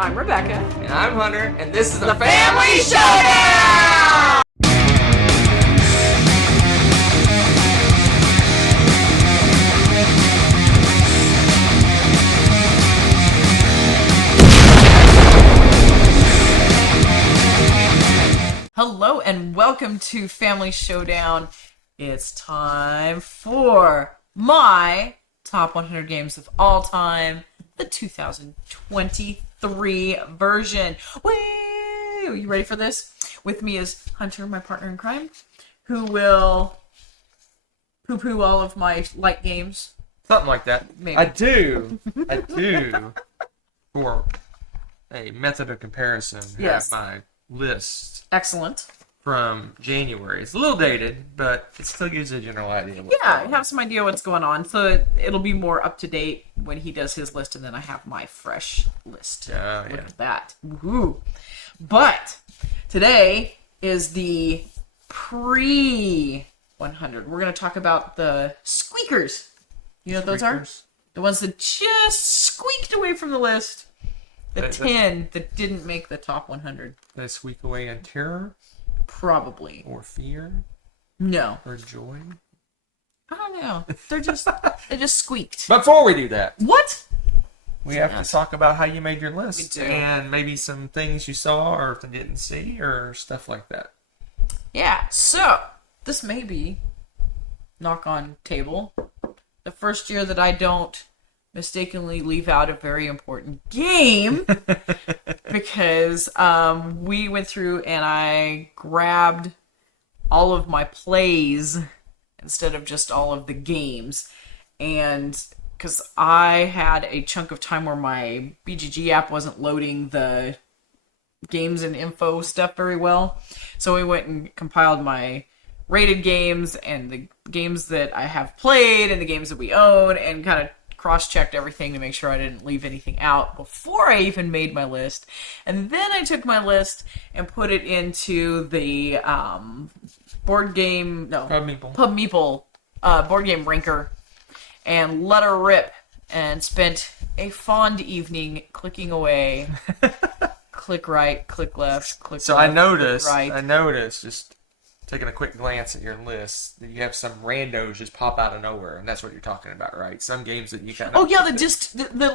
I'm Rebecca. And I'm Hunter, and this is the Family Showdown! Hello and welcome to Family Showdown. It's time for my top 100 games of all time, the 2023 version. Woo! Are you ready for this? With me is Hunter, my partner in crime, who will poo-poo all of my light games. Something like that. Maybe. I do. For a method of comparison, Yes. have my list Excellent. from January. It's a little dated, but it still gives you a general idea. Of what's Yeah, I going on. have some idea what's going on, so it'll be more up to date when he does his list, and then I have my fresh list. Oh, Look yeah. at that. Woohoo. But today is the pre-100. We're going to talk about the squeakers. You know what those are? Squeakers? The ones that just squeaked away from the list. The 10 that didn't make the top 100. They squeak away in terror, Probably. or fear, No. or joy. I don't know. They just squeaked. Before we do that, What? we have to talk about how you made your list. We do. And maybe some things you saw or didn't see or stuff like that. Yeah, so this may be, knock on table, the first year that I don't mistakenly leave out a very important game because we went through and I grabbed all of my plays instead of just all of the games, and because I had a chunk of time where my BGG app wasn't loading the games and info stuff very well, so we went and compiled my rated games and the games that I have played and the games that we own, and kind of cross-checked everything to make sure I didn't leave anything out before I even made my list. And then I took my list and put it into the Pub Meeple board game ranker and let her rip, and spent a fond evening clicking away. Click right, click left, click So left, I noticed, click right. just taking a quick glance at your list, that you have some randos just pop out of nowhere, and that's what you're talking about, right? Some games that you kind of... Oh yeah, the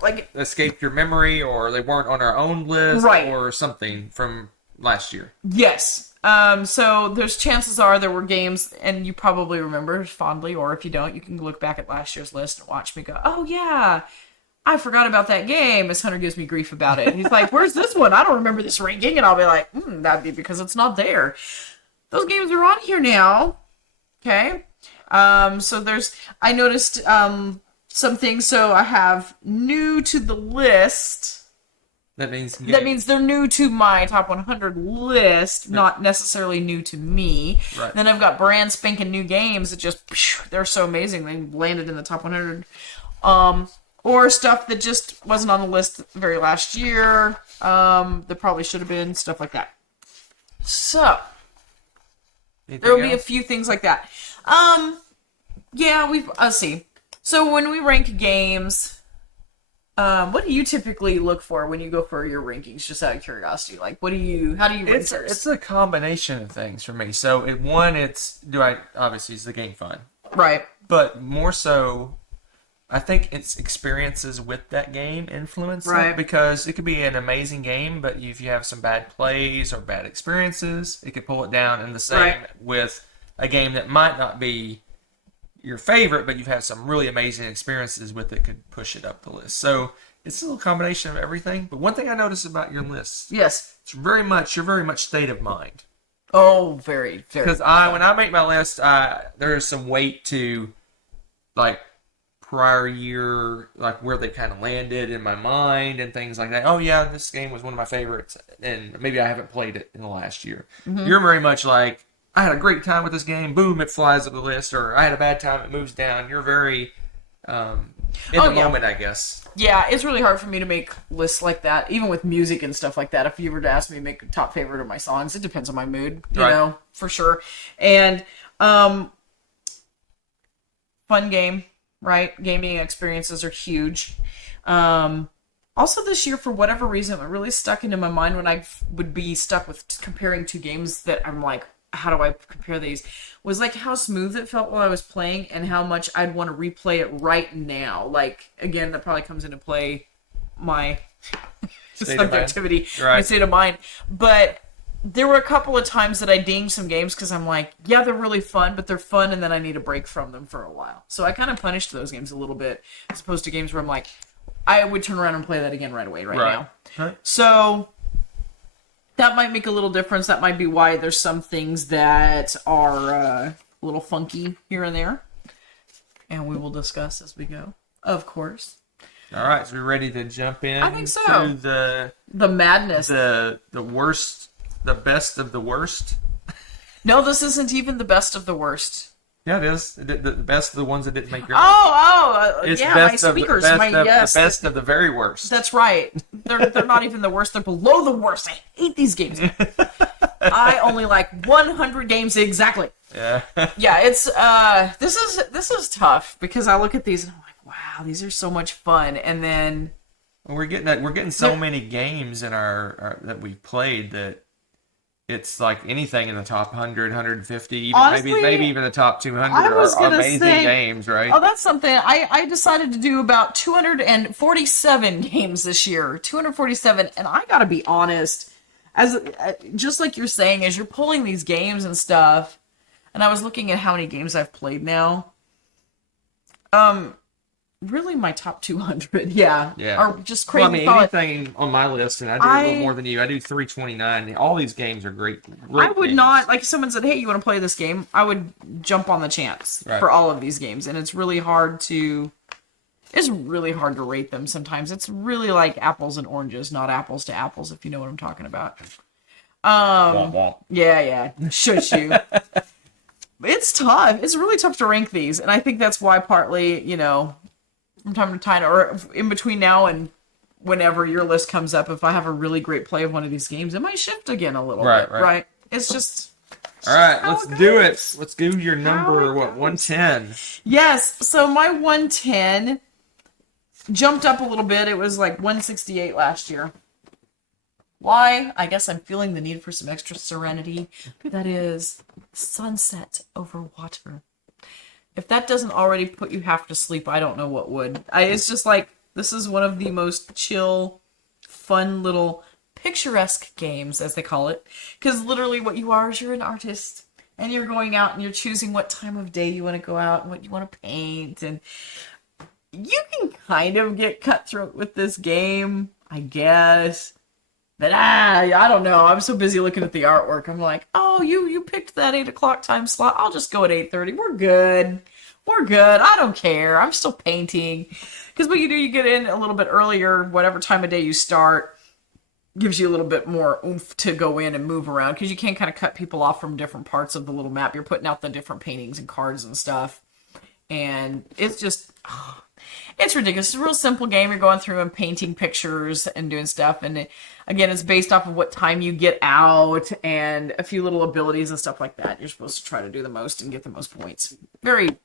like escaped your memory, or they weren't on our own list, Right. or something from last year. yes. So there's chances are there were games, and you probably remember fondly, or if you don't, you can look back at last year's list and watch me go, oh yeah, I forgot about that game, as Hunter gives me grief about it. He's like, where's this one? I don't remember this ranking. And I'll be like, that'd be because it's not there. Those games are on here now. Okay. So I noticed some things. So I have new to the list. That means They're new to my top 100 list, not necessarily new to me. Right. Then I've got brand spanking new games that just, they're so amazing. They landed in the top 100. Or stuff that just wasn't on the list very last year. That probably should have been, stuff like that. So there will be a few things like that. Yeah, let's see. So when we rank games, what do you typically look for when you go for your rankings? Just out of curiosity, like how do you rank yours? It's a combination of things for me. So obviously is the game fun, Right. but more so, I think it's experiences with that game influence it, Right. because it could be an amazing game, but if you have some bad plays or bad experiences, it could pull it down. And the same Right. with a game that might not be your favorite, but you've had some really amazing experiences with it, could push it up the list. So it's a little combination of everything. But one thing I noticed about your list, Yes. you're very much state of mind. Oh, very, very. Because when I make my list, there is some weight to like prior year, like where they kind of landed in my mind and things like that. Oh yeah, this game was one of my favorites, and maybe I haven't played it in the last year. Mm-hmm. You're very much like, I had a great time with this game, boom, it flies up the list, or I had a bad time, it moves down. You're very in the moment, I guess. Yeah, it's really hard for me to make lists like that, even with music and stuff like that. If you were to ask me to make a top favorite of my songs, it depends on my mood, you know, for sure. And fun game, right? Gaming experiences are huge. Also this year, for whatever reason, it really stuck into my mind when I would be stuck with comparing two games that I'm like, how do I compare these? Was like how smooth it felt while I was playing and how much I'd want to replay it right now. Like, again, that probably comes into play my subjectivity, my state of mind. But there were a couple of times that I dinged some games because I'm like, yeah, they're really fun, but they're fun, and then I need a break from them for a while. So I kind of punished those games a little bit, as opposed to games where I'm like, I would turn around and play that again right away, now. Right. So that might make a little difference. That might be why there's some things that are a little funky here and there. And we will discuss as we go, of course. All right, so we're ready to jump in. I think so. To the madness. The worst, the best of the worst. No, this isn't even the best of the worst. Yeah, it is. The best of the ones that didn't make your It's yeah, best my speakers. The best of the very worst. That's right. They're not even the worst. They're below the worst. I hate these games. I only like 100 games exactly. Yeah. Yeah, it's this is tough because I look at these and I'm like, wow, these are so much fun. And then we're getting so many games in our that we've played that it's like anything in the top 100, 150, even honestly, maybe even the top 200 are amazing games, right? Oh, that's something. I decided to do about 247 games this year. 247, and I gotta be honest, as just like you're saying, as you're pulling these games and stuff, and I was looking at how many games I've played now. Really, my top 200, yeah, are just crazy. Well, I mean, anything on my list, and I do a little more than you. I do 329. All these games are great. I would not, like, if someone said, "Hey, you want to play this game?" I would jump on the chance for all of these games, and it's really hard to rate them. Sometimes it's really like apples and oranges, not apples to apples, if you know what I'm talking about. Yeah, shush you. It's tough. It's really tough to rank these, and I think that's why partly, from time to time, or in between now and whenever your list comes up, if I have a really great play of one of these games, it might shift again a little bit, right? It's just... All right, let's do it. Let's do your number, 110? Yes, so my 110 jumped up a little bit. It was like 168 last year. Why? I guess I'm feeling the need for some extra serenity. That is Sunset Over Water. If that doesn't already put you half to sleep, I don't know what would. It's just like, this is one of the most chill, fun little picturesque games, as they call it. Because literally what you are is you're an artist. And you're going out and you're choosing what time of day you want to go out and what you want to paint. And you can kind of get cutthroat with this game, I guess. But I don't know. I'm so busy looking at the artwork. I'm like, oh, you picked that 8 o'clock time slot. I'll just go at 8:30. We're good. I don't care. I'm still painting. Because what you do, you get in a little bit earlier, whatever time of day you start. Gives you a little bit more oomph to go in and move around. Because you can kind of cut people off from different parts of the little map. You're putting out the different paintings and cards and stuff. And it's just... it's ridiculous. It's a real simple game. You're going through and painting pictures and doing stuff. And again, it's based off of what time you get out and a few little abilities and stuff like that. You're supposed to try to do the most and get the most points. Very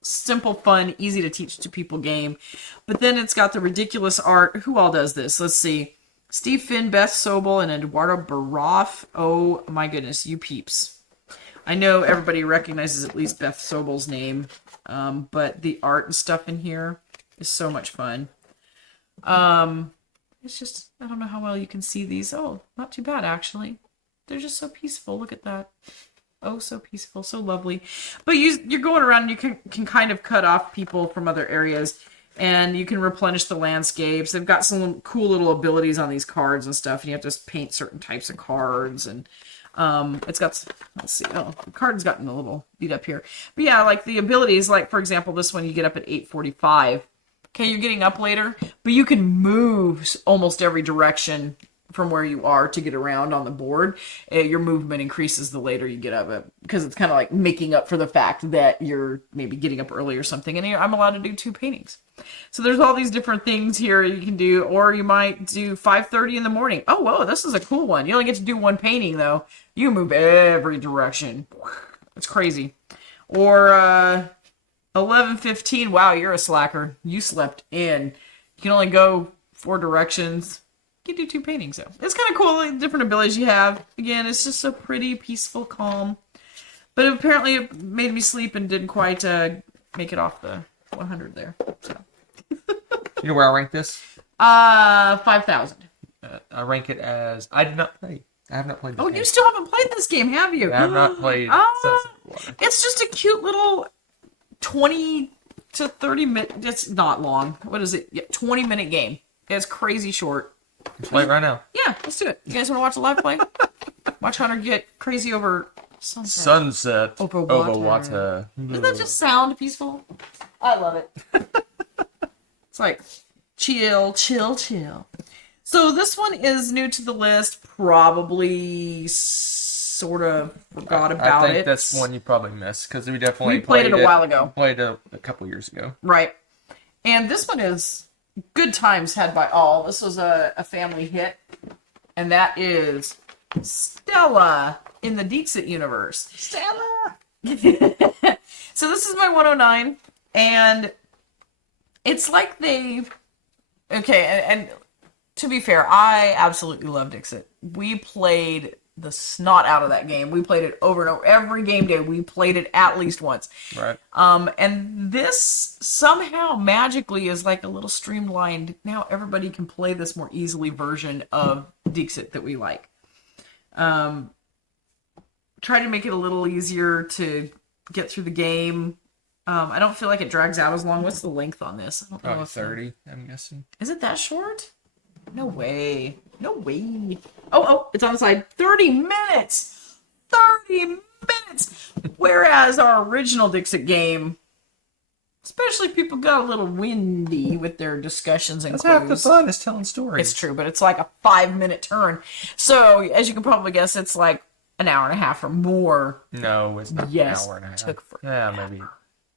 simple, fun, easy to teach to people game. But then it's got the ridiculous art. Who all does this? Let's see. Steve Finn, Beth Sobel, and Eduardo Baroff. Oh my goodness, you peeps. I know everybody recognizes at least Beth Sobel's name. But the art and stuff in here is so much fun. It's just, I don't know how well you can see these. Oh, not too bad, actually. They're just so peaceful. Look at that. Oh, so peaceful, so lovely. But you're going around and you can kind of cut off people from other areas, and you can replenish the landscapes. They've got some cool little abilities on these cards and stuff, and you have to paint certain types of cards, and it's got, let's see, the card's gotten a little beat up here. But yeah, like the abilities, like for example, this one you get up at 8:45. Okay, you're getting up later, but you can move almost every direction from where you are to get around on the board. Your movement increases the later you get up, because it's kind of like making up for the fact that you're maybe getting up early or something. And I'm allowed to do 2 paintings. So there's all these different things here you can do, or you might do 5:30 in the morning. Oh, whoa, this is a cool one. You only get to do 1 painting, though. You move every direction. It's crazy. Or 11:15. Wow, you're a slacker. You slept in. You can only go 4 directions. You can do 2 paintings though. It's kind of cool, like, different abilities you have. Again, it's just so pretty, peaceful, calm. But apparently it made me sleep and didn't quite make it off the 100 there. So. You know where I rank this? 5,000. I rank it as I did not play. I have not played this Oh, game. you still haven't played this game, have you? I have not played Sunset Water. It's just a cute little 20 to 30 minute. It's not long. What is it? Yeah, 20-minute game. It's crazy short. Let's play it right now. Yeah, let's do it. You guys want to watch a live play? Watch Hunter get crazy over sunset. Sunset Over water. Doesn't that just sound peaceful? I love it. It's like chill, chill, chill. So this one is new to the list. Probably sort of forgot about it. I think that's one you probably missed because we definitely played it a while ago. Played it a couple years ago. Right. And this one is good times had by all. This was a family hit. And that is Stella in the Dixit universe. Stella! So this is my 109. And it's like they've... Okay, and to be fair, I absolutely love Dixit. We played the snot out of that game. We played it over and over. Every game day, we played it at least once. Right. And this somehow magically is like a little streamlined. Now everybody can play this more easily version of Dixit that we like. Try to make it a little easier to get through the game. I don't feel like it drags out as long. What's the length on this? I don't know. Probably 30, I'm guessing. Is it that short? No way. No way. Oh, it's on the side. 30 minutes! 30 minutes! Whereas our original Dixit game, especially if people got a little windy with their discussions and That's clues. half the fun is telling stories. It's true, but it's like a 5-minute turn. So, as you can probably guess, it's like an hour and a half or more. No, it's not Yes, an hour and a half. took for... Yeah, maybe.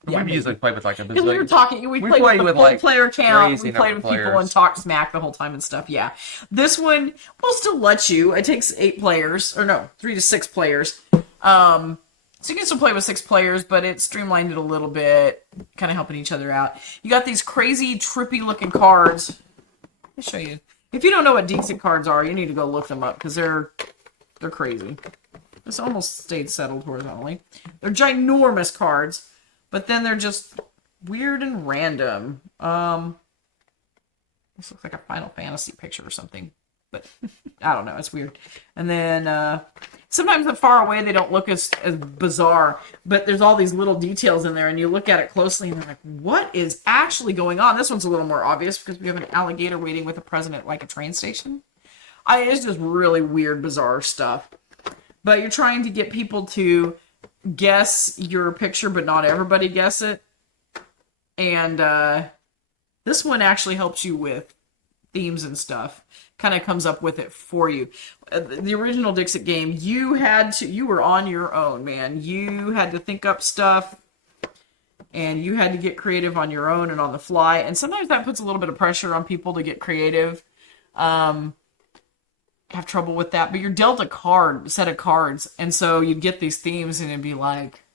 Yeah, we usually play with like a because we were talking, we played with the full like player count, crazy we played with number of people and players. talked smack the whole time and stuff, yeah. This one will still let you, it takes 8 players, or no, 3 to 6 players. So you can still play with 6 players, but it streamlined it a little bit, kind of helping each other out. You got these crazy, trippy looking cards. Let me show you. If you don't know what Dixit cards are, you need to go look them up, because they're crazy. This almost stayed settled horizontally. They're ginormous cards, but then they're just weird and random. This looks like a Final Fantasy picture or something, but I don't know. It's weird. And then sometimes the far away they don't look as bizarre, but there's all these little details in there, and you look at it closely, and you're like, what is actually going on? This one's a little more obvious because we have an alligator waiting with a president like a train station. It's just really weird, bizarre stuff. But you're trying to get people to guess your picture, but not everybody guess it. And this one actually helps you with themes and stuff. Kind of comes up with it for you. The original Dixit game, you were on your own, man. You had to think up stuff, and you had to get creative on your own and on the fly. And sometimes that puts a little bit of pressure on people to get creative. Have trouble with that, but you're dealt a set of cards, and so you'd get these themes and it'd be like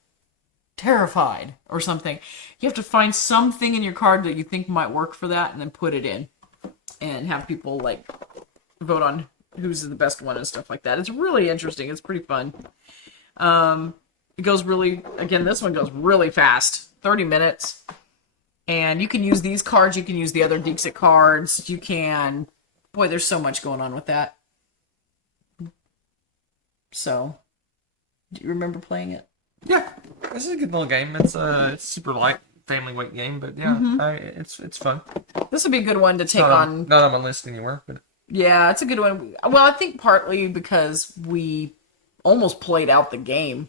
terrified or something. You have to find something in your card that you think might work for that and then put it in and have people like vote on who's the best one and stuff like that. It's really interesting. It's pretty fun. It goes this one goes really fast, 30 minutes, and you can use these cards, you can use the other Dixit cards, boy, there's so much going on with that. So, do you remember playing it? Yeah, this is a good little game. It's super light family weight game, but yeah, it's fun. This would be a good one to take Not on. Not on my list anywhere, but Yeah, it's a good one. Well, I think partly because we almost played out the game,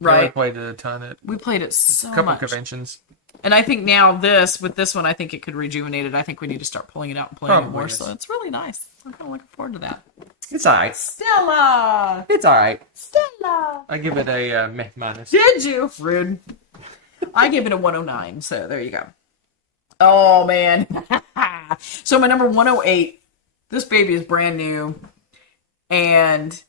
yeah, right? we played it a ton. We played it so A couple much. conventions. And I think now with this one, I think it could rejuvenate it. I think we need to start pulling it out and playing it Probably, more. yes. So it's really nice. I'm kind of looking forward to that. It's alright. Stella! It's alright. Stella! I give it a meh minus. Did you? Rude. I give it a 109, so there you go. Oh, man. So my number 108, this baby is brand new, and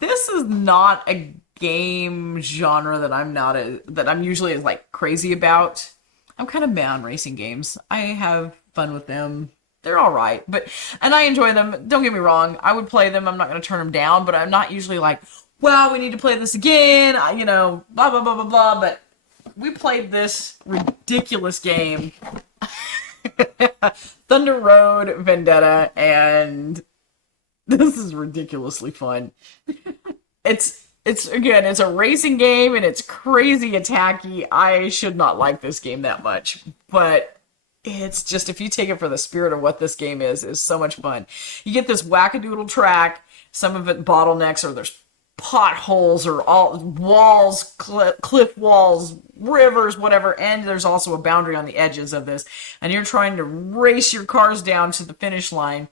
this is not a game genre that I'm usually like crazy about. I'm kind of meh on racing games. I have fun with them, they're all right. And I enjoy them. Don't get me wrong. I would play them. I'm not going to turn them down, but I'm not usually like, wow, we need to play this again. Blah, blah, blah, blah, blah. But we played this ridiculous game, Thunder Road Vendetta, and this is ridiculously fun. It's a racing game, and it's crazy attacky. I should not like this game that much, but it's just, if you take it for the spirit of what this game is so much fun. You get this wackadoodle track, some of it bottlenecks, or there's potholes, or all walls, cliff walls, rivers, whatever, and there's also a boundary on the edges of this, and you're trying to race your cars down to the finish line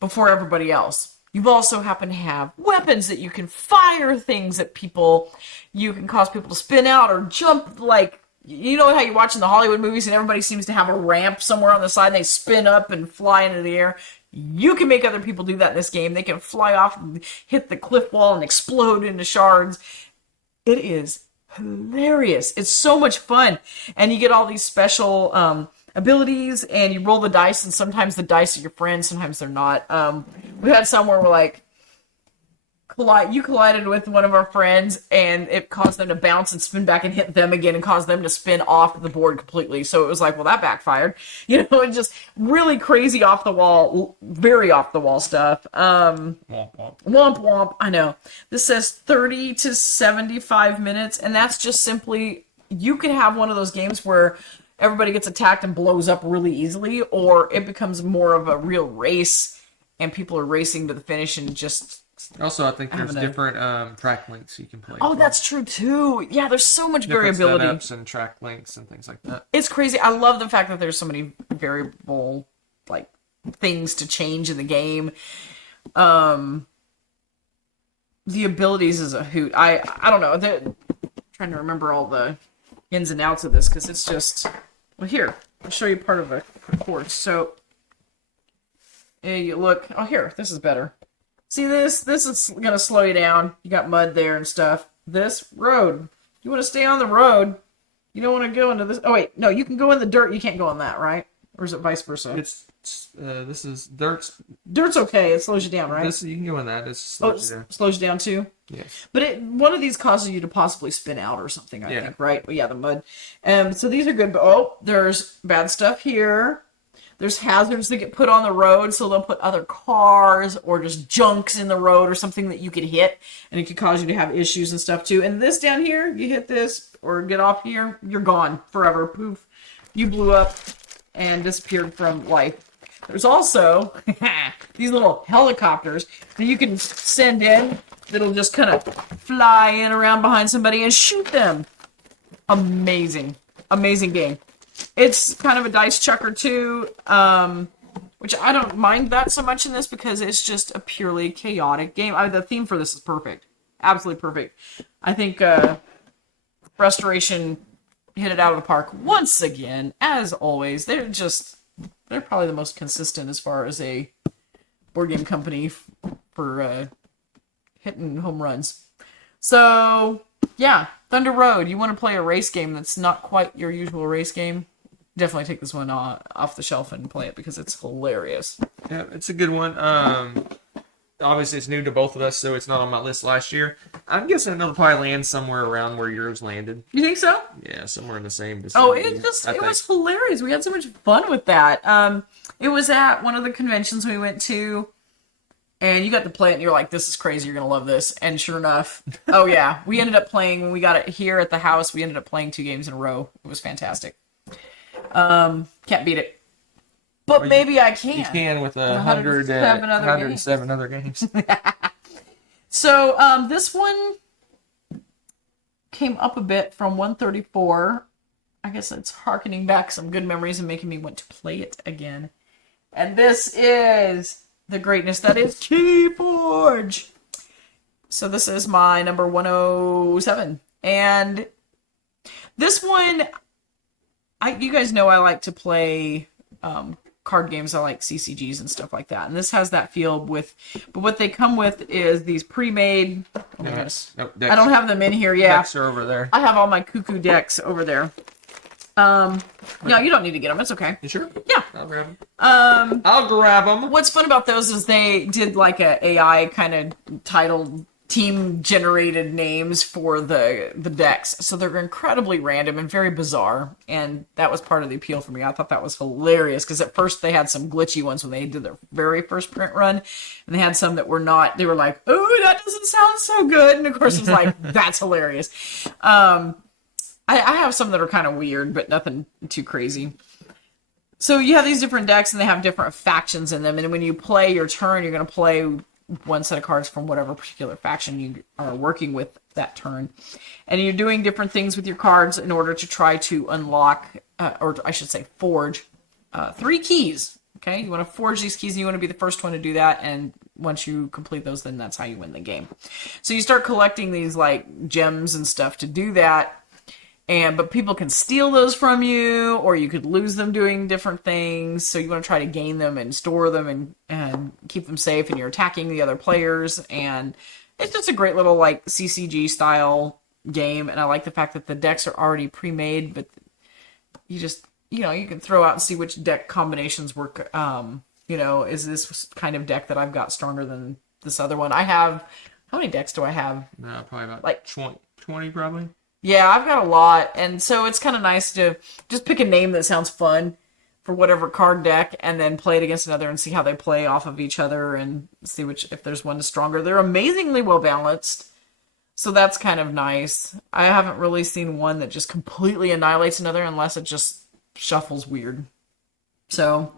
before everybody else. You also happen to have weapons that you can fire things at people. You can cause people to spin out or jump, like, you know how you watch in the Hollywood movies and everybody seems to have a ramp somewhere on the side and they spin up and fly into the air? You can make other people do that in this game. They can fly off and hit the cliff wall and explode into shards. It is hilarious. It's so much fun. And you get all these special abilities, and you roll the dice, and sometimes the dice are your friends, sometimes they're not. We had some where we're like, you collided with one of our friends, and it caused them to bounce and spin back and hit them again and caused them to spin off the board completely. So it was like, well, that backfired. It's just really crazy off the wall, very off the wall stuff. Womp womp. I know. This says 30 to 75 minutes, and that's just simply, you can have one of those games where everybody gets attacked and blows up really easily, or it becomes more of a real race, and people are racing to the finish and just... Also, I think there's different track links you can play. Oh, that's true too. Yeah, there's so much variability. Setups and track links and things like that. It's crazy. I love the fact that there's so many variable, like, things to change in the game. The abilities is a hoot. I don't know. I'm trying to remember all the ins and outs of this, because it's just... Well, here, I'll show you part of a course. So, you look... Oh, here, this is better. See this? This is going to slow you down. You got mud there and stuff. This road. You want to stay on the road. You don't want to go into this. Oh, wait. No, you can go in the dirt. You can't go on that, right? Or is it vice versa? This is dirt's... Dirt's okay. It slows you down, right? You can go in that. It slows you down. Slows you down too? Yes. But one of these causes you to possibly spin out or something, I think, right? But yeah, the mud. So these are good. But, there's bad stuff here. There's hazards that get put on the road, so they'll put other cars or just junks in the road or something that you could hit, and it could cause you to have issues and stuff too. And this down here, you hit this or get off here, you're gone forever. Poof. You blew up and disappeared from life. There's also these little helicopters that you can send in that'll just kind of fly in around behind somebody and shoot them. Amazing. Amazing game. It's kind of a dice chucker too, which I don't mind that so much in this because it's just a purely chaotic game. The theme for this is perfect. Absolutely perfect. I think Restoration hit it out of the park once again, as always. They're probably the most consistent as far as a board game company for hitting home runs. So, yeah, Thunder Road. You want to play a race game that's not quite your usual race game? Definitely take this one off the shelf and play it because it's hilarious. Yeah, it's a good one. Obviously, it's new to both of us, so it's not on my list last year. I'm guessing it'll probably land somewhere around where yours landed. You think so? Yeah, somewhere in the same vicinity. Oh, it was hilarious. We had so much fun with that. It was at one of the conventions we went to, and you got to play it, and you're like, this is crazy, you're going to love this. And sure enough, oh yeah, we ended up playing, when we got it here at the house, we ended up playing 2 games in a row. It was fantastic. Can't beat it. But maybe I can. You can with 107 other games. So, this one came up a bit from 134. I guess it's harkening back some good memories and making me want to play it again. And this is the greatness that is Keyforge. So this is my number 107. And this one, you guys know I like to play card games. I like CCGs and stuff like that. And this has that feel but what they come with is these pre-made... Oh my goodness. Nope, I don't have them in here. Yeah. Decks are over there. I have all my cuckoo decks over there. No, you don't need to get them. It's okay. You sure? Yeah. I'll grab them. I'll grab them. What's fun about those is they did like a AI kind of titled team generated names for the decks, so they're incredibly random and very bizarre, and that was part of the appeal for me. I thought that was hilarious because at first they had some glitchy ones when they did their very first print run, and they had some that were not. They were like, "Oh, that doesn't sound so good," and of course it was like, "That's hilarious." I have some that are kind of weird, but nothing too crazy. So you have these different decks, and they have different factions in them. And when you play your turn, you're going to play one set of cards from whatever particular faction you are working with that turn. And you're doing different things with your cards in order to try to unlock, or I should say forge, 3 keys. Okay, you want to forge these keys, and you want to be the first one to do that. And once you complete those, then that's how you win the game. So you start collecting these like gems and stuff to do that. But people can steal those from you, or you could lose them doing different things. So you want to try to gain them and store them and keep them safe, and you're attacking the other players. And it's just a great little like CCG style game. And I like the fact that the decks are already pre-made, but you just, you can throw out and see which deck combinations work. Is this kind of deck that I've got stronger than this other one? How many decks do I have? No, probably about like 20 probably. Yeah, I've got a lot, and so it's kind of nice to just pick a name that sounds fun for whatever card deck, and then play it against another and see how they play off of each other, and see if there's one stronger. They're amazingly well balanced, so that's kind of nice. I haven't really seen one that just completely annihilates another unless it just shuffles weird. So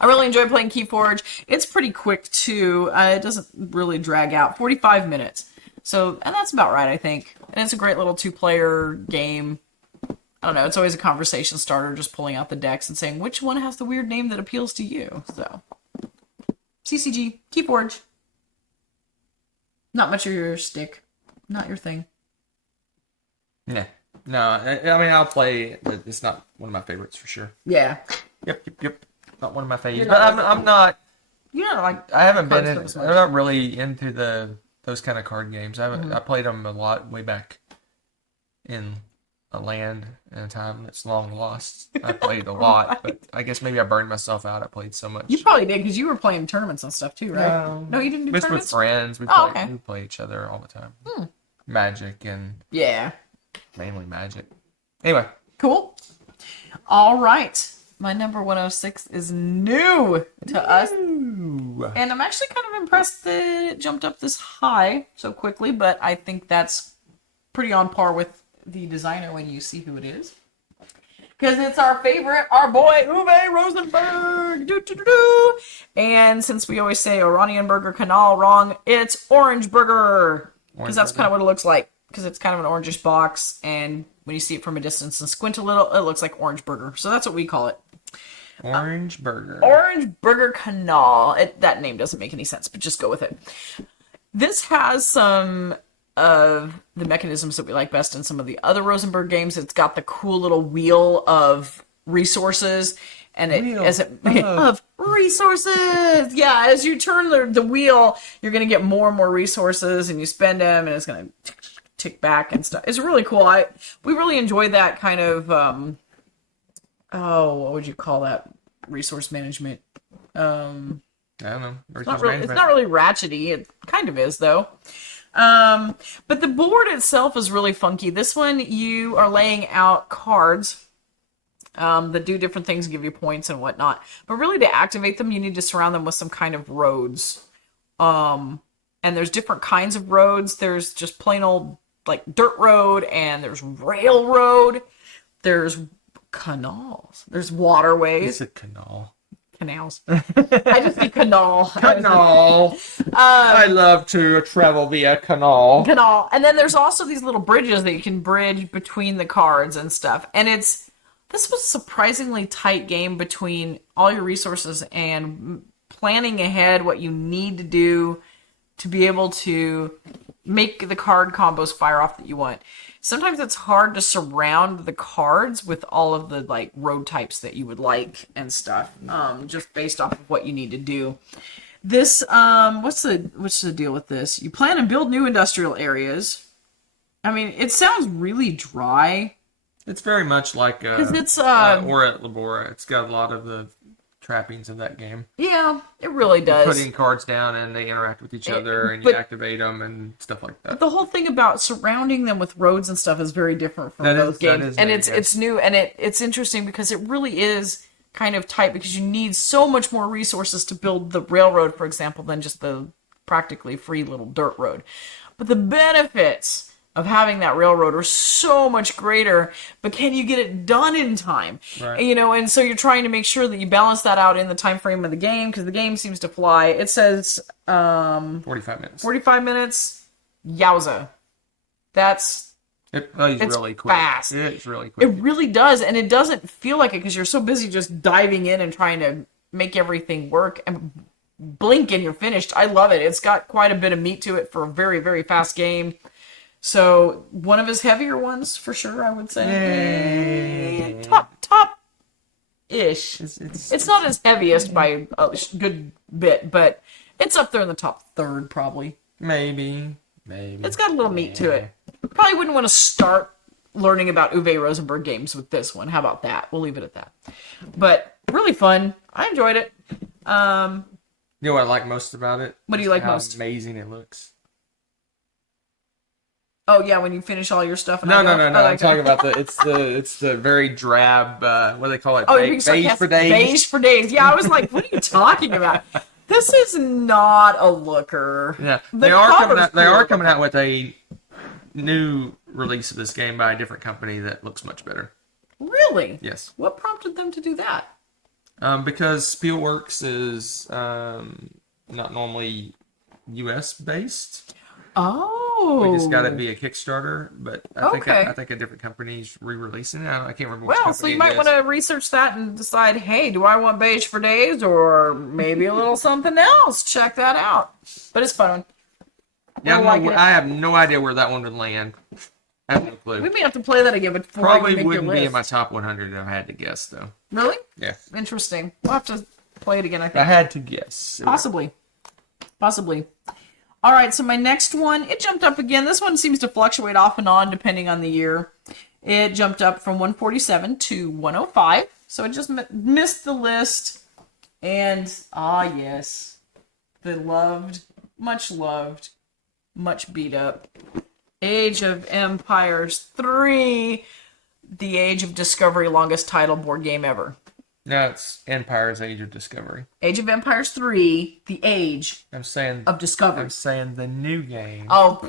I really enjoy playing Keyforge. It's pretty quick too. It doesn't really drag out. 45 minutes. So, and that's about right, I think. And it's a great little 2-player game. I don't know, it's always a conversation starter, just pulling out the decks and saying, which one has the weird name that appeals to you? So, CCG, Keyforge. Not much of your stick. Not your thing. Yeah. No, I mean, I'll play, but it's not one of my favorites for sure. Yeah. Yep. Not one of my favorites. You're But not I'm not... You don't like I haven't been cards in... so I'm not really into those kind of card games. I played them a lot way back in a land in a time that's long lost. I played a lot, but I guess maybe I burned myself out. I played so much. You probably did, because you were playing tournaments and stuff too, right? No, you didn't do Just tournaments? with friends. We play each other all the time. Magic and... Yeah. Mainly Magic. Anyway. Cool. All right. My number 106 is new to us. And I'm actually kind of impressed that it jumped up this high so quickly, but I think that's pretty on par with the designer when you see who it is. Because it's our favorite, our boy, Uwe Rosenberg. Doo-doo-doo-doo. And since we always say Oranienburger Canal wrong, it's Orange Burger. Because that's kind of what it looks like. Because it's kind of an orangish box, and when you see it from a distance and squint a little, it looks like Orange Burger. So that's what we call it. Orange Burger. Orange Burger Canal. That name doesn't make any sense, but just go with it. This has some of the mechanisms that we like best in some of the other Rosenberg games. It's got the cool little wheel of resources, and of resources. Yeah, as you turn the wheel, you're going to get more and more resources, and you spend them, and it's going to tick back and stuff. It's really cool. We really enjoy that kind of what would you call that? Resource management. I don't know. It's not really ratchety. It kind of is, though. But the board itself is really funky. This one, you are laying out cards that do different things, give you points and whatnot. But really, to activate them, you need to surround them with some kind of roads. And there's different kinds of roads. There's just plain old, like, dirt road, and there's railroad. There's canals. There's waterways. It's a canal. Canals. I just say canal. Canal. I love to travel via canal. Canal. And then there's also these little bridges that you can bridge between the cards and stuff. And this was a surprisingly tight game between all your resources and planning ahead what you need to do to be able to make the card combos fire off that you want. Sometimes it's hard to surround the cards with all of the like road types that you would like and stuff, just based off of what you need to do. This, what's the deal with this? You plan and build new industrial areas. I mean, it sounds really dry. It's very much like Because it's or at Labora. It's got a lot of the trappings of that game. yeah, it really You does. putting cards down and they interact with each other, and you but- activate them and stuff like that. But the whole thing about surrounding them with roads and stuff is very different from those games, and it's new, and it's interesting because it really is kind of tight because you need so much more resources to build the railroad, for example, than just the practically free little dirt road. But the benefits of having that railroad are so much greater, but can you get it done in time? Right. You know, and so you're trying to make sure that you balance that out in the time frame of the game, because the game seems to fly. It says 45 minutes. 45 minutes. Yowza. That's It plays it's really quick. fast. It's really quick. It really does, and it doesn't feel like it because you're so busy just diving in and trying to make everything work, and blink and you're finished. I love it. It's got quite a bit of meat to it for a very, very fast game. So one of his heavier ones for sure, I would say. Yay. Top ish. It's It's not as heaviest by a good bit, but it's up there in the top third probably. maybe. It's got a little meat to it. Probably wouldn't want to start learning about Uwe Rosenberg games with this one. How about that? We'll leave it at that. But really fun. I enjoyed it. You know what I like most about it? What do you like How most? amazing it looks. Oh yeah, when you finish all your stuff. And No. I go, I'm talking about it's the very drab. What do they call it? Oh, you're being beige for days. Beige for days. Yeah, I was like, what are you talking about? This is not a looker. Yeah, The they are coming cover's out. They are cool. coming out with a new release of this game by a different company that looks much better. Really? Yes, What prompted them to do that? because Spielworks is not normally U.S. based. Oh. We just got it via Kickstarter, but Okay. I think a different company's re-releasing it. I can't remember. Which Well, company so you it might is. want to research that and decide, hey, do I want beige for days or maybe a little something else? Check that out. But it's fun. Yeah, We're liking it. I have no idea where that one would land. I have no clue. We may have to play that again before Probably you make your wouldn't be in list. my top 100 if I had to guess, though. Really? Yeah, Interesting. We'll have to play it again, I I think. had to guess. Possibly. All right, so my next one, it jumped up again. This one seems to fluctuate off and on depending on the year. It jumped up from 147 to 105, so it just missed the list. And, yes, the loved, much beat up Age of Empires 3, the Age of Discovery longest title board game ever. No, it's Empire's Age of Discovery. Age of Empires 3, the Age I'm saying of Discovery. the new game Oh,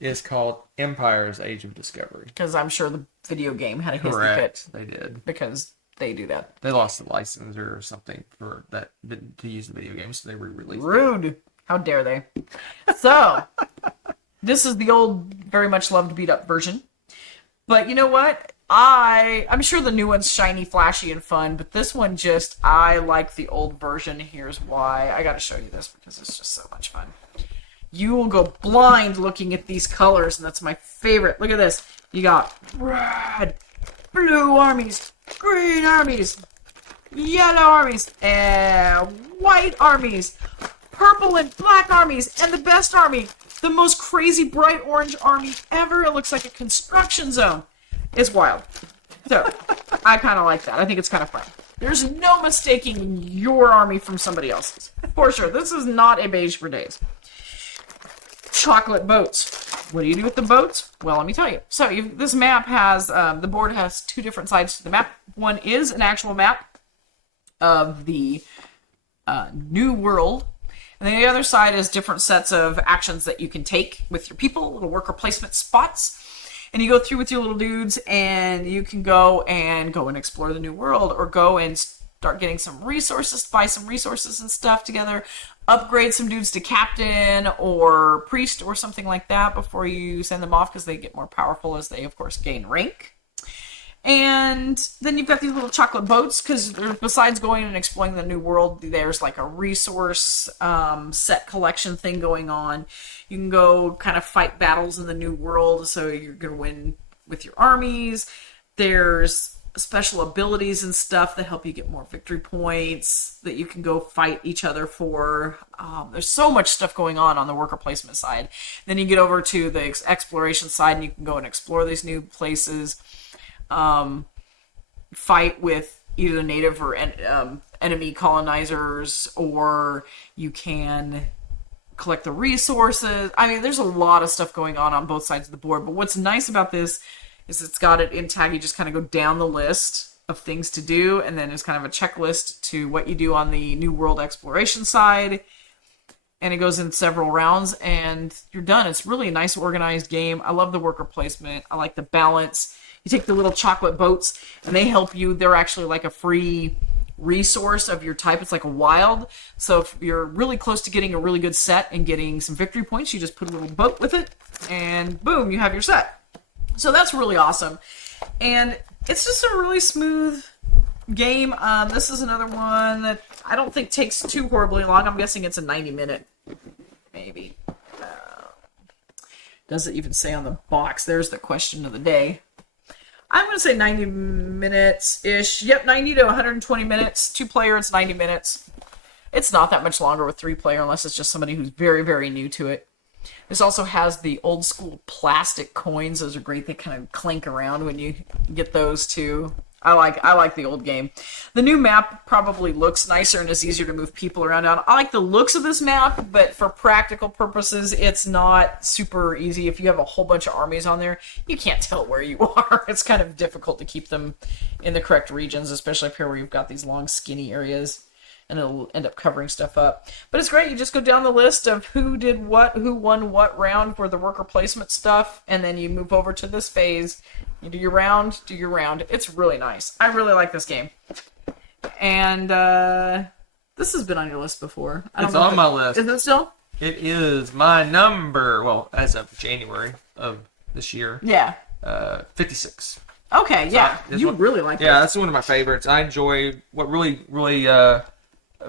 is called Empire's Age of Discovery. because I'm sure the video game had a hissy fit Correct, they did. because they do that. They lost the license or something for that to use the video game, so they re-released it. Rude. How dare they? So, this is the old, very much loved, beat up version. But you know what? I'm sure the new one's shiny, flashy, and fun, but this one I like the old version. Here's why. I gotta show you this because it's just so much fun. You will go blind looking at these colors, and that's my favorite. Look at this. You got red, blue armies, green armies, yellow armies, and white armies, purple and black armies, and the best army, the most crazy bright orange army ever. It looks like a construction zone. It's wild. So, I kind of like that. I think it's kind of fun. There's no mistaking your army from somebody else's. For sure. This is not a beige for days. Chocolate boats. What do you do with the boats? Well, let me tell you. So, this map has, the board has two different sides to the map. One is an actual map of the New World. And then the other side is different sets of actions that you can take with your people, little worker placement spots. And you go through with your little dudes, and you can go and explore the new world, or go and start getting some resources, buy some resources and stuff together, upgrade some dudes to captain or priest or something like that before you send them off, because they get more powerful as they, of course, gain rank. And then you've got these little chocolate boats, because besides going and exploring the new world, there's like a resource set collection thing going on. You can go kind of fight battles in the new world, so you're going to win with your armies. There's special abilities and stuff that help you get more victory points that you can go fight each other for. There's so much stuff going on the worker placement side. Then you get over to the exploration side, and you can go and explore these new places. fight with either native or enemy colonizers, or you can collect the resources. I mean, there's a lot of stuff going on both sides of the board. But what's nice about this is it's got it in tag. You just kind of go down the list of things to do, and then there's kind of a checklist to what you do on the New World exploration side. And it goes in several rounds, and you're done. It's really a nice, organized game. I love the worker placement. I like the balance. You take the little chocolate boats, and they help you. They're actually like a free resource of your type. It's like a wild. So if you're really close to getting a really good set and getting some victory points, you just put a little boat with it, and boom, you have your set. So that's really awesome. And it's just a really smooth game. This is another one that I don't think takes too horribly long. I'm guessing it's a 90-minute, maybe. Does it even say on the box? There's the question of the day. I'm going to say 90 minutes-ish. Yep, 90 to 120 minutes. 2-player, it's 90 minutes. It's not that much longer with 3-player unless it's just somebody who's very, very new to it. This also has the old school plastic coins. Those are great. They kind of clink around when you get those too. I like the old game. The new map probably looks nicer and is easier to move people around on. I like the looks of this map, but for practical purposes, it's not super easy. If you have a whole bunch of armies on there, you can't tell where you are. It's kind of difficult to keep them in the correct regions, especially up here where you've got these long, skinny areas, and it'll end up covering stuff up. But it's great. You just go down the list of who did what, who won what round for the worker placement stuff, and then you move over to this phase. You do your round, It's really nice. I really like this game. And this has been on your list before. It's on my list. Is it still? It is my number, well, as of January of this year. Yeah. 56. Okay, yeah. You really like it. Yeah, that's one of my favorites. I enjoy, what really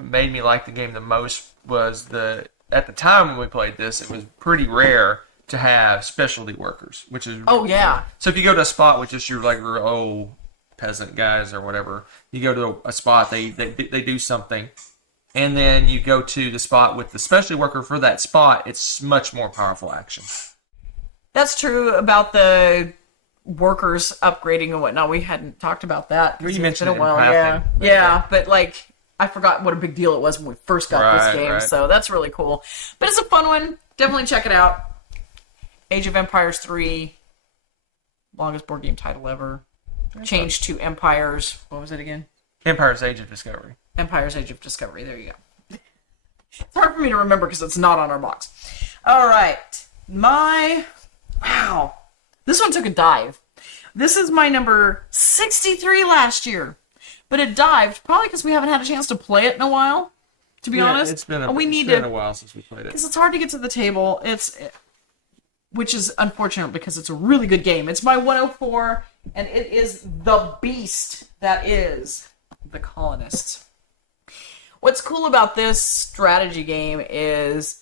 made me like the game the most was at the time when we played this, it was pretty rare to have specialty workers, which is So if you go to a spot with just your regular old peasant guys or whatever, you go to a spot, they do something, and then you go to the spot with the specialty worker for that spot. It's much more powerful action. That's true about the workers upgrading and whatnot. We hadn't talked about that. Well, you mentioned it in passing. Yeah, but like I forgot what a big deal it was when we first got this game. Right. So that's really cool. But it's a fun one. Definitely check it out. Age of Empires 3, longest board game title ever. Changed to Empires. What was it again? Empire's Age of Discovery. Empire's Age of Discovery. There you go. It's hard for me to remember because it's not on our box. All right. Wow. This one took a dive. This is my number 63 last year. But it dived, probably because we haven't had a chance to play it in a while, to be honest. It's been a while since we played it. Because it's hard to get to the table. Which is unfortunate because it's a really good game. It's my 104, and it is the beast that is the Colonists. What's cool about this strategy game is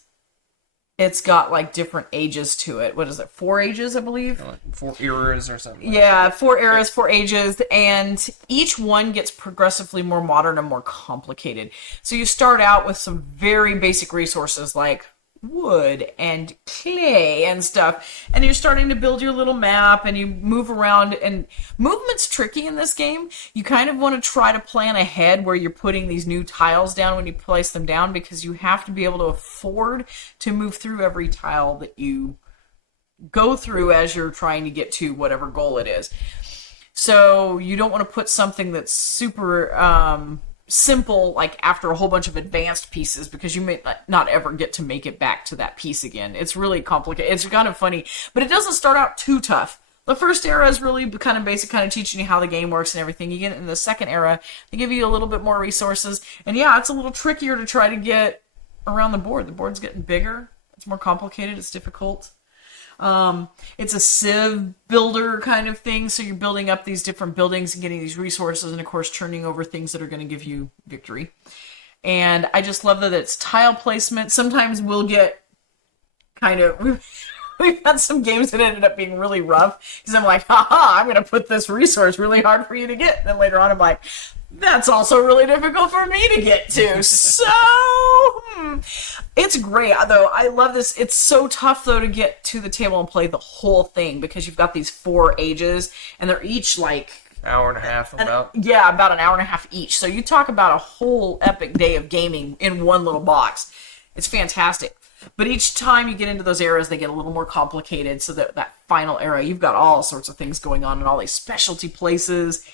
it's got like different ages to it. What is it? 4 ages, I believe? Like 4 eras or something. Yeah, 4 eras, 4 ages, and each one gets progressively more modern and more complicated. So you start out with some very basic resources like wood and clay and stuff, and you're starting to build your little map, and you move around, and movement's tricky in this game. You kind of want to try to plan ahead where you're putting these new tiles down when you place them down, because you have to be able to afford to move through every tile that you go through as you're trying to get to whatever goal it is. So you don't want to put something that's super simple, like after a whole bunch of advanced pieces, because you may not ever get to make it back to that piece again. It's really complicated. It's kind of funny, but it doesn't start out too tough. The first era is really kind of basic, kind of teaching you how the game works and everything. You get in the second era, they give you a little bit more resources, and yeah, it's a little trickier to try to get around the board. The board's getting bigger. It's more complicated. It's difficult. It's a civ builder kind of thing, so you're building up these different buildings and getting these resources, and of course turning over things that are going to give you victory. And I just love that it's tile placement. Sometimes we'll get kind of... We've had some games that ended up being really rough, because I'm like, haha, I'm going to put this resource really hard for you to get. And then later on I'm like, that's also really difficult for me to get to. So, It's great, though. I love this. It's so tough, though, to get to the table and play the whole thing because you've got these 4 ages, and they're each like Hour and a half about. Yeah, about an hour and a half each. So you talk about a whole epic day of gaming in one little box. It's fantastic. But each time you get into those eras, they get a little more complicated. So that final era, you've got all sorts of things going on in all these specialty places.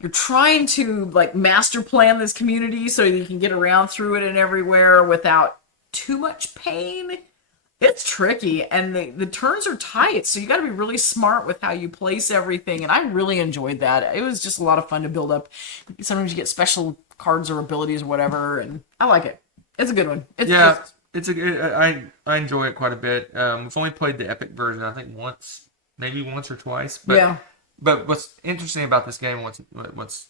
You're trying to like master plan this community so you can get around through it and everywhere without too much pain. It's tricky, and the turns are tight, so you got to be really smart with how you place everything, and I really enjoyed that. It was just a lot of fun to build up. Sometimes you get special cards or abilities or whatever, and I like it. It's a good one. It's a good. I enjoy it quite a bit. We've only played the epic version, I think once or twice. But, yeah. But what's interesting about this game, what's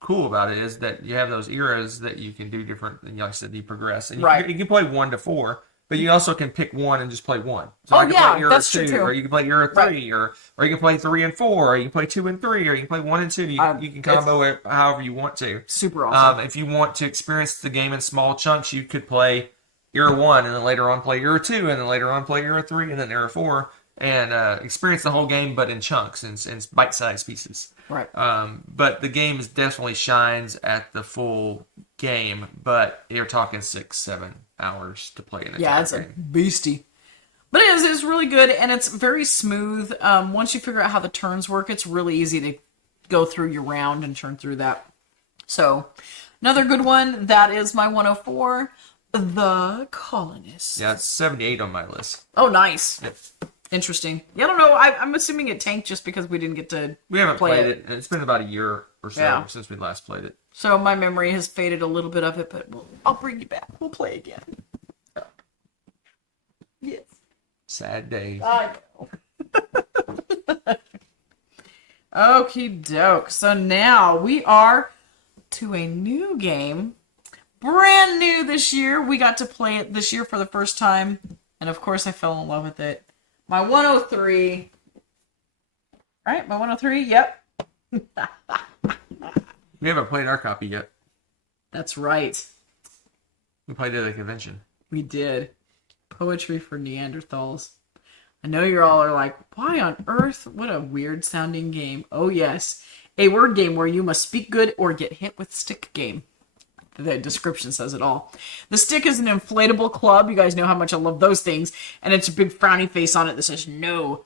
cool about it, is that you have those eras that you can do different. And like I said, you progress, and you can play 1 to 4. But you also can pick one and just play one. So I can play era that's 2, true too. or you can play era 3, or you can play 3 and 4, or you can play 2 and 3, or you can play 1 and 2. You can combo it however you want to. Super awesome. If you want to experience the game in small chunks, you could play era 1, and then later on play era 2, and then later on play era 3, and then era 4, and experience the whole game, but in chunks and bite-sized pieces. Right. But the game definitely shines at the full game, but you're talking 6-7 hours to play in the game. Yeah, it's a beastie. But it's really good, and it's very smooth. Once you figure out how the turns work, it's really easy to go through your round and turn through that. So, another good one, that is my 104, The Colonists. Yeah, it's 78 on my list. Oh, nice. Yep. Interesting. Yeah, I don't know. I'm assuming it tanked just because we didn't get to We haven't play played it. It's been about a year or so since we last played it. So my memory has faded a little bit of it, but I'll bring you back. We'll play again. Yes. Sad days. I know. Okie doke. So now we are to a new game. Brand new this year. We got to play it this year for the first time. And of course I fell in love with it. My 103. Right? My 103? Yep. We haven't played our copy yet. That's right. We played it at the convention. We did. Poetry for Neanderthals. I know you all are like, why on earth? What a weird sounding game. Oh yes. A word game where you must speak good or get hit with stick game. The description says it all. The stick is an inflatable club. You guys know how much I love those things. And it's a big frowny face on it that says no.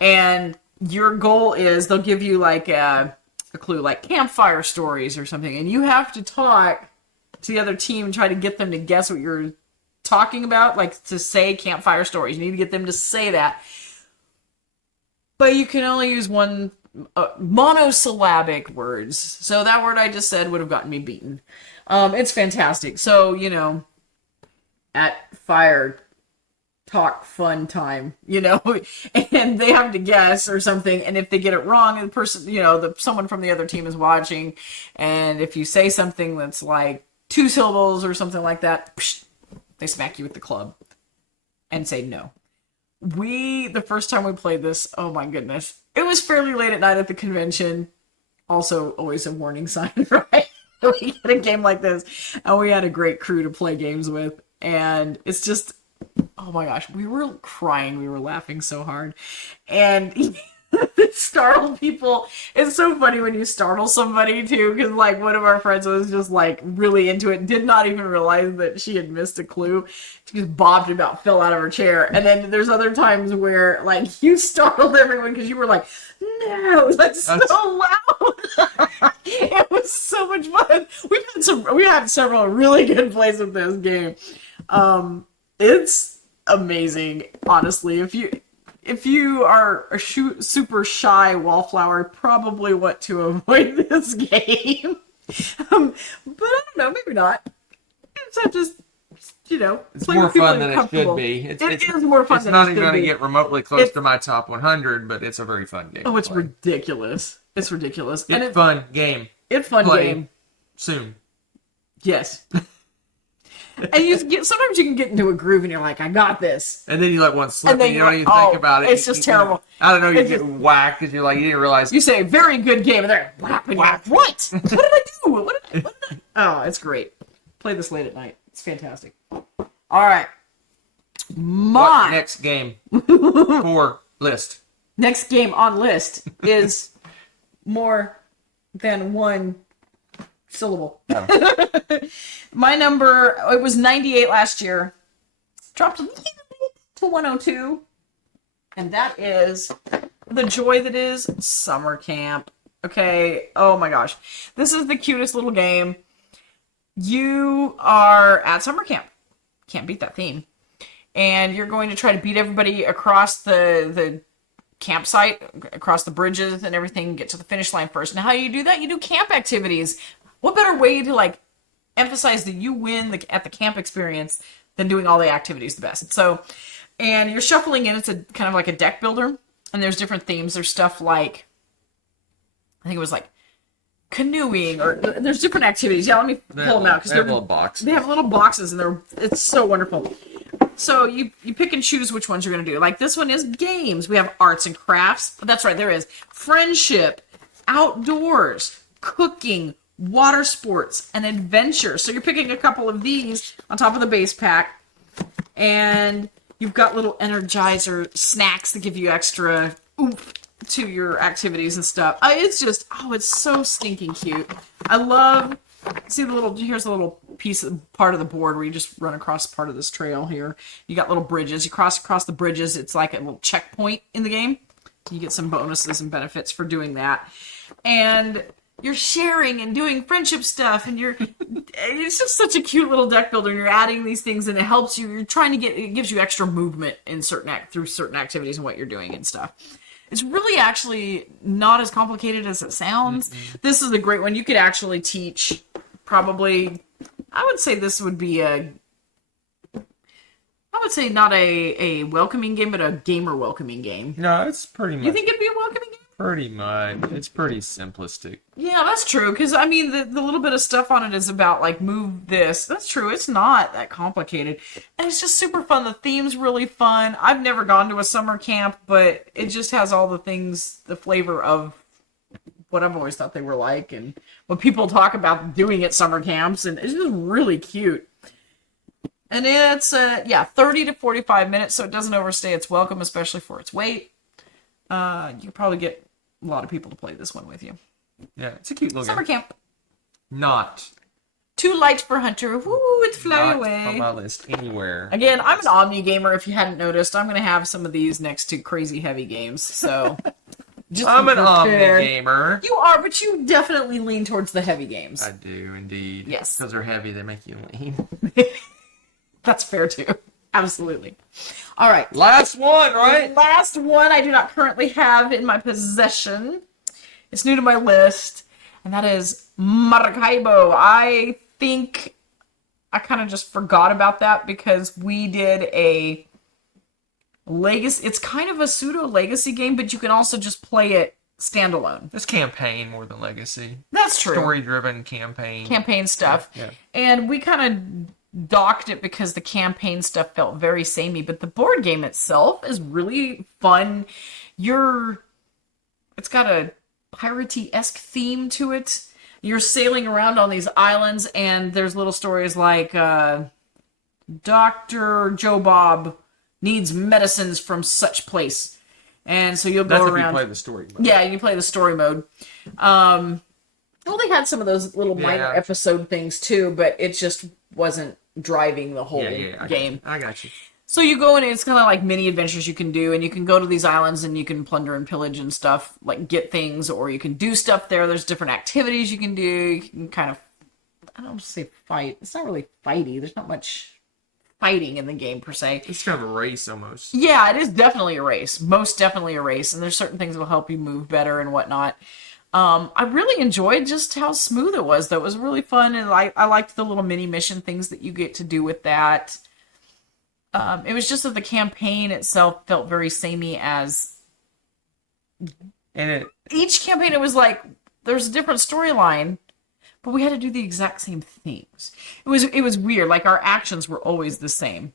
And your goal is they'll give you like a clue, like campfire stories or something. And you have to talk to the other team and try to get them to guess what you're talking about. Like to say campfire stories. You need to get them to say that. But you can only use one monosyllabic words. So that word I just said would have gotten me beaten. It's fantastic. So, at fire talk fun time, and they have to guess or something. And if they get it wrong, the person, someone from the other team is watching. And if you say something that's like 2 syllables or something like that, they smack you with the club and say no. The first time we played this, oh my goodness, it was fairly late at night at the convention. Also, always a warning sign, right? We get a game like this, and we had a great crew to play games with, and it's just, oh my gosh, we were crying, we were laughing so hard, and startle people. It's so funny when you startle somebody too, because like one of our friends was just like really into it, did not even realize that she had missed a clue. She just bobbed and about fell out of her chair. And then there's other times where like you startled everyone because you were like, no, that's so loud. It was so much fun. We had several really good plays with this game. It's amazing, honestly. If you are a super shy wallflower, probably want to avoid this game. But I don't know, maybe not. It's just, it's more fun than it should be. It is more fun than it should be. It's not even going to get remotely close to my top 100, but it's a very fun game. Oh, it's ridiculous. It's ridiculous. It's fun game. It's fun game. Soon. Yes. And sometimes you can get into a groove and you're like, I got this. And then you let one slip and you don't even think about it. It's just terrible. I don't know, you get whacked because you're like, you didn't realize. You say, very good game, and they're whap, and you're like, what? What did I do? What did I? Oh, it's great. Play this late at night. It's fantastic. All right. What My next game for list? next game on list is more than one syllable. Oh. My number, it was 98 last year. Dropped a little bit to 102. And that is the joy that is summer camp. Okay, oh my gosh. This is the cutest little game. You are at summer camp. Can't beat that theme. And you're going to try to beat everybody across the campsite, across the bridges and everything, get to the finish line first. And how you do that? You do camp activities. What better way to like emphasize that you win at the camp experience than doing all the activities the best? So, and you're shuffling in. It's a kind of like a deck builder, and there's different themes. There's stuff like, I think it was like canoeing, or there's different activities. Yeah, let me pull them out because they have little boxes. They have little boxes, and it's so wonderful. So you pick and choose which ones you're going to do. Like this one is games. We have arts and crafts. That's right, there is friendship, outdoors, cooking, water sports, and adventure. So you're picking a couple of these on top of the base pack, and you've got little Energizer snacks that give you extra oomph to your activities and stuff. It's just, it's so stinking cute. I love, see here's a little part of the board where you just run across part of this trail here. You got little bridges. You cross across the bridges. It's like a little checkpoint in the game. You get some bonuses and benefits for doing that. And you're sharing and doing friendship stuff, and it's just such a cute little deck builder, and you're adding these things, and it helps you. You're trying to it gives you extra movement in through certain activities and what you're doing and stuff. It's really actually not as complicated as it sounds. Mm-hmm. This is a great one. You could actually teach probably, I would say this would be I would say not a welcoming game, but a gamer welcoming game. No, it's pretty much. You think it'd be a welcoming game? Pretty much. It's pretty simplistic. Yeah, that's true. Because, I mean, the little bit of stuff on it is about, like, move this. That's true. It's not that complicated. And it's just super fun. The theme's really fun. I've never gone to a summer camp, but it just has all the things, the flavor of what I've always thought they were like, and what people talk about doing at summer camps. And it's just really cute. And it's, 30 to 45 minutes, so it doesn't overstay its welcome, especially for its weight. You probably get a lot of people to play this one with you. Yeah, it's a cute little Summer game. camp. Not. Too light for Hunter. Woo, it's fly Not away. on my list anywhere. Again, I'm an Omni gamer. If you hadn't noticed, I'm going to have some of these next to crazy heavy games. So, just I'm an Omni prepared. gamer. You are, but you definitely lean towards the heavy games. I do indeed. Yes, because they're heavy, they make you lean. That's fair too. Absolutely. All right. Last one, right? Last one I do not currently have in my possession. It's new to my list, and that is Marabo. I think I kind of just forgot about that because we did a legacy. It's kind of a pseudo legacy game, but you can also just play it standalone. It's campaign more than legacy. That's true. Story-driven campaign stuff. Yeah. And we kind of docked it because the campaign stuff felt very samey, but the board game itself is really fun. It's got a piratey-esque theme to it. You're sailing around on these islands, and there's little stories like Dr. Joe Bob needs medicines from such place. And so you'll go That's around. If you play the story mode. Yeah, you play the story mode. Well, they had some of those little minor episode things too, but it just wasn't driving the whole game. I got you. So you go in, and it's kind of like mini adventures you can do, and you can go to these islands and you can plunder and pillage and stuff, like get things, or you can do stuff there. There's different activities you can do. You can kind of, I don't want to say fight. It's not really fighty. There's not much fighting in the game per se. It's kind of a race almost. Yeah, it is definitely a race. Most definitely a race. And there's certain things that will help you move better and whatnot. I really enjoyed just how smooth it was, though. It was really fun, and I liked the little mini mission things that you get to do with that. It was just that the campaign itself felt very samey as... And each campaign, it was like, there's a different storyline, but we had to do the exact same things. It was weird. Like, our actions were always the same.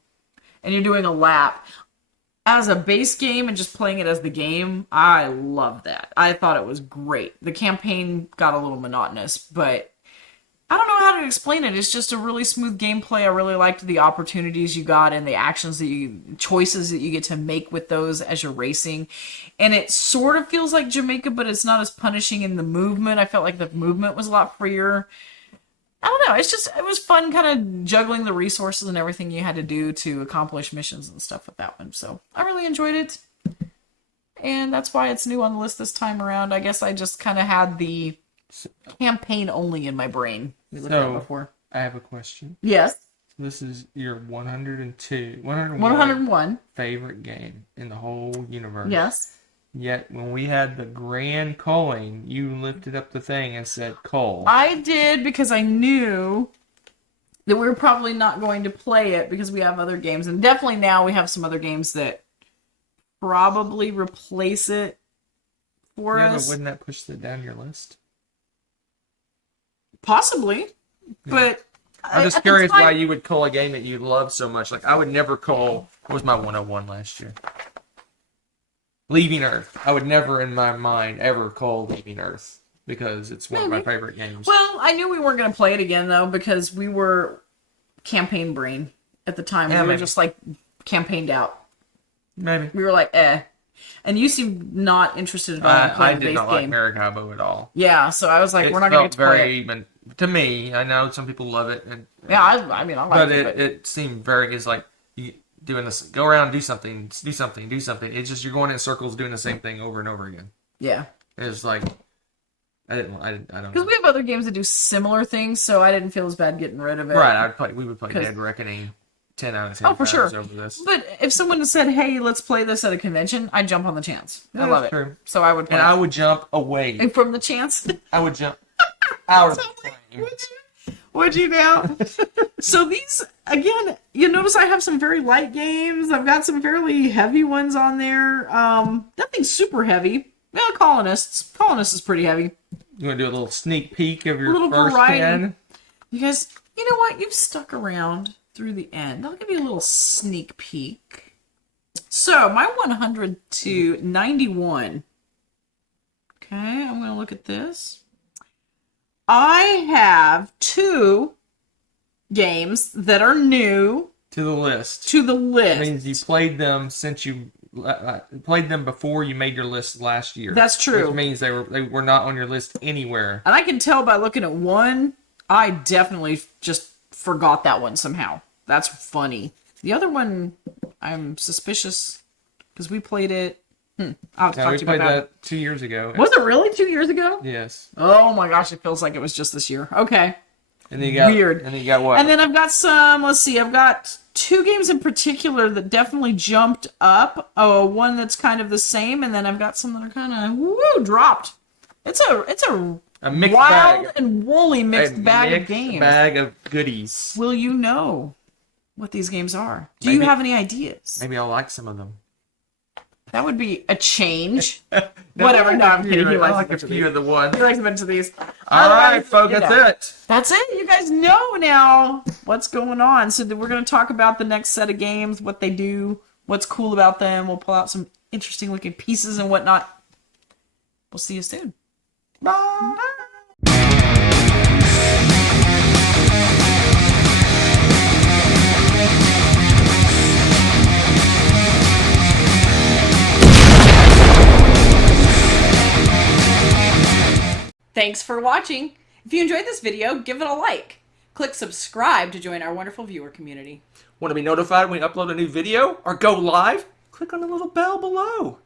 And you're doing a lap. As a base game and just playing it as the game, I love that. I thought it was great. The campaign got a little monotonous, but I don't know how to explain it. It's just a really smooth gameplay. I really liked the opportunities you got and the choices that you get to make with those as you're racing. And it sort of feels like Jamaica, but it's not as punishing in the movement. I felt like the movement was a lot freer. I don't know. It was fun kind of juggling the resources and everything you had to do to accomplish missions and stuff with that one. So I really enjoyed it. And that's why it's new on the list this time around. I guess I just kind of had the campaign only in my brain. We looked at it before. I have a question. Yes. This is your 101 favorite game in the whole universe. Yes. Yet when we had the grand culling, you lifted up the thing and said cull. I did because I knew that we were probably not going to play it because we have other games. And definitely now we have some other games that probably replace it for us. But wouldn't that push it down your list? Possibly, but I'm just curious why you would cull a game that you love so much. Like I would never cull. What was my 101 last year? Leaving Earth. I would never, in my mind, ever cull Leaving Earth because it's one of my favorite games. Well, I knew we weren't going to play it again though because we were campaign brain at the time. We were just like campaigned out. Maybe we were like, eh. And you seemed not interested at all in playing the base game. I did not like Marabo at all. Yeah, so I was like, we're not going to get to play it. Even to me, I know some people love it. And, yeah, I mean, I like it. But it seemed very, it's like, you doing this, go around and do something. It's just, you're going in circles doing the same thing over and over again. Yeah. It's like, I don't know. Because we have other games that do similar things, so I didn't feel as bad getting rid of it. Right, we would play Dead Reckoning 10 out of 10 for sure. over this. But if someone said, hey, let's play this at a convention, I'd jump on the chance. I love it. True. So I would play. And I would jump away. And from the chance? I would jump out of the frame. Would you now? So these, again, you notice I have some very light games. I've got some fairly heavy ones on there. Nothing super heavy. Well, Colonists. Colonists is pretty heavy. You want to do a little sneak peek of your first 10? You guys, you know what? You've stuck around through the end. I'll give you a little sneak peek. So, my 100 to 91. Okay, I'm going to look at this. I have 2 games that are new to the list. That means you played them since you played them before you made your list last year. That's true. Which means they were not on your list anywhere. And I can tell by looking at one, I definitely just forgot that one somehow. That's funny. The other one, I'm suspicious because we played it. I'll have to talk to you about that 2 years ago. Was it really 2 years ago? Yes. Oh my gosh, it feels like it was just this year. Okay. And then you got weird. And then you got what? And then I've got some. Let's see. I've got 2 games in particular that definitely jumped up. Oh, one that's kind of the same, and then I've got some that are kind of dropped. It's a mixed wild bag. And woolly mixed bag of games. A bag of goodies. Will you know what these games are? Do you have any ideas? Maybe I'll like some of them. That would be a change. Whatever. No, I'm kidding. I like a few of the ones. He likes a bunch of these. All right, folks. That's it. That's it. You guys know now what's going on. So we're going to talk about the next set of games, what they do, what's cool about them. We'll pull out some interesting looking pieces and whatnot. We'll see you soon. Bye. Thanks for watching. If you enjoyed this video, give it a like. Click subscribe to join our wonderful viewer community. Want to be notified when we upload a new video or go live? Click on the little bell below.